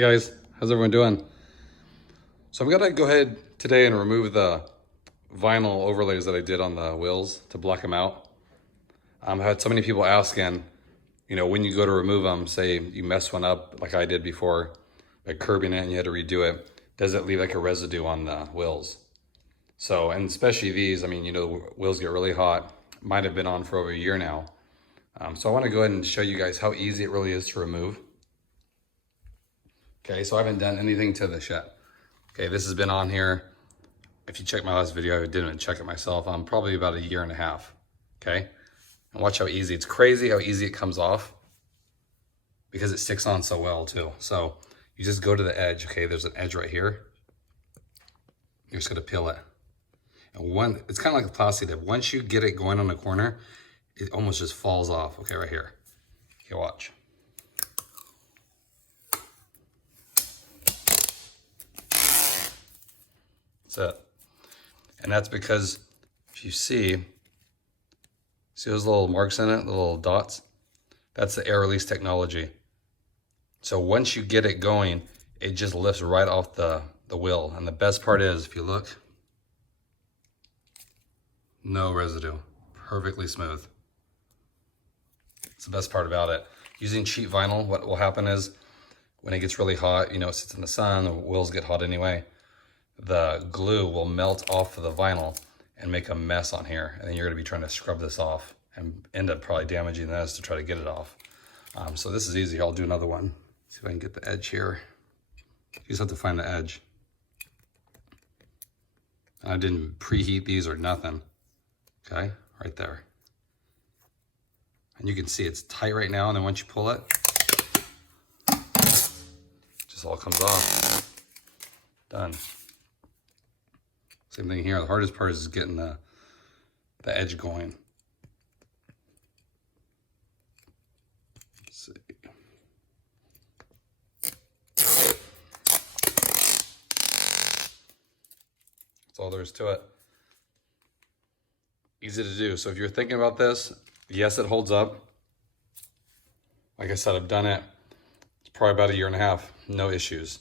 Hey guys, how's everyone doing? So I'm gonna go ahead today and remove the vinyl overlays that I did on the wheels to block them out. I had so many people asking, when you go to remove them, say you mess one up like I did before, like curbing it and you had to redo it, does it leave like a residue on the wheels? So, and especially these, the wheels get really hot. Might have been on for over a year now. So I wanna go ahead and show you guys how easy it really is to remove. Okay, so I haven't done anything to this yet. Okay, this has been on here. If you check my last video, I didn't check it myself. I'm probably about a year and a half. Okay, and watch how easy. It's crazy how easy it comes off because it sticks on so well too. So you just go to the edge. Okay, there's an edge right here. You're just gonna peel it. And it's kind of like a plastic dip. Once you get it going on the corner, it almost just falls off. Okay, right here. Okay, watch. That's it. And that's because if you see those little marks in it, the little dots? That's the air release technology. So once you get it going, it just lifts right off the wheel. And the best part is, if you look, no residue, perfectly smooth. It's the best part about it. Using cheap vinyl, what will happen is when it gets really hot, it sits in the sun, the wheels get hot anyway, the glue will melt off of the vinyl and make a mess on here. And then you're gonna be trying to scrub this off and end up probably damaging this to try to get it off. So this is easy. I'll do another one. See if I can get the edge here. You just have to find the edge. I didn't preheat these or nothing. Okay, right there. And you can see it's tight right now, and then once you pull it, just all comes off. Done. Same thing here. The hardest part is getting the edge going. Let's see. That's all there is to it. Easy to do. So if you're thinking about this, yes, it holds up. Like I said, I've done it. It's probably about a year and a half. No issues.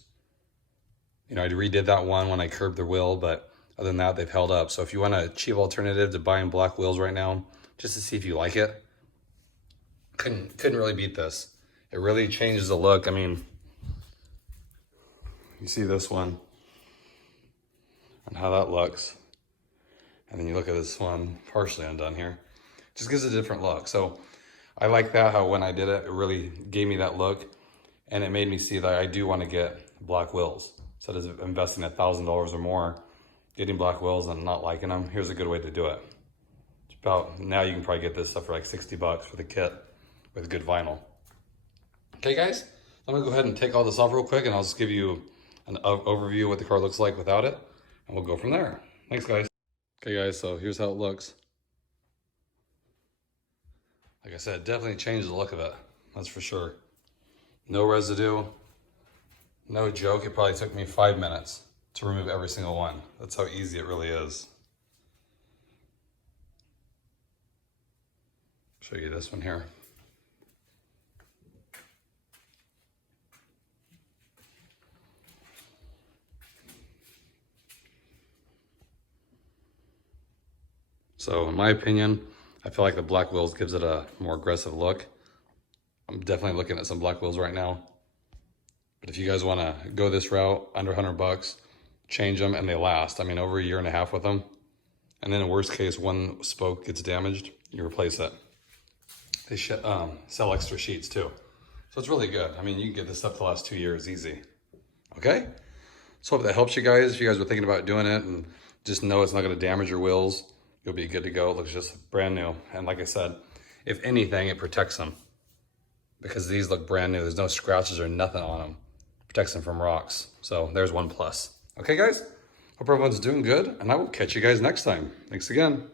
I redid that one when I curbed the wheel, but other than that, they've held up. So if you want a cheap alternative to buying black wheels right now, just to see if you like it, couldn't really beat this. It really changes the look. You see this one and how that looks. And then you look at this one partially undone here. Just gives a different look. So I like that, how when I did it, it really gave me that look. And it made me see that I do want to get black wheels. So as investing $1,000 or more, getting black wheels and not liking them, here's a good way to do it. It's about, now you can probably get this stuff for like 60 bucks for the kit with good vinyl. Okay guys, I'm gonna go ahead and take all this off real quick and I'll just give you an overview of what the car looks like without it, and we'll go from there. Thanks guys. Okay guys, so here's how it looks. Like I said, definitely changed the look of it, that's for sure. No residue, no joke, it probably took me 5 minutes to remove every single one. That's how easy it really is. Show you this one here. So in my opinion, I feel like the black wheels gives it a more aggressive look. I'm definitely looking at some black wheels right now. But if you guys wanna go this route, under 100 bucks, change them and they last. Over a year and a half with them. And then in worst case, one spoke gets damaged, you replace it. They sell extra sheets too. So it's really good. You can get this stuff to last 2 years easy. Okay? So hope that helps you guys. If you guys were thinking about doing it, and just know it's not gonna damage your wheels, you'll be good to go. It looks just brand new. And like I said, if anything, it protects them. Because these look brand new. There's no scratches or nothing on them. Protects them from rocks. So there's one plus. Okay guys, hope everyone's doing good, and I will catch you guys next time. Thanks again.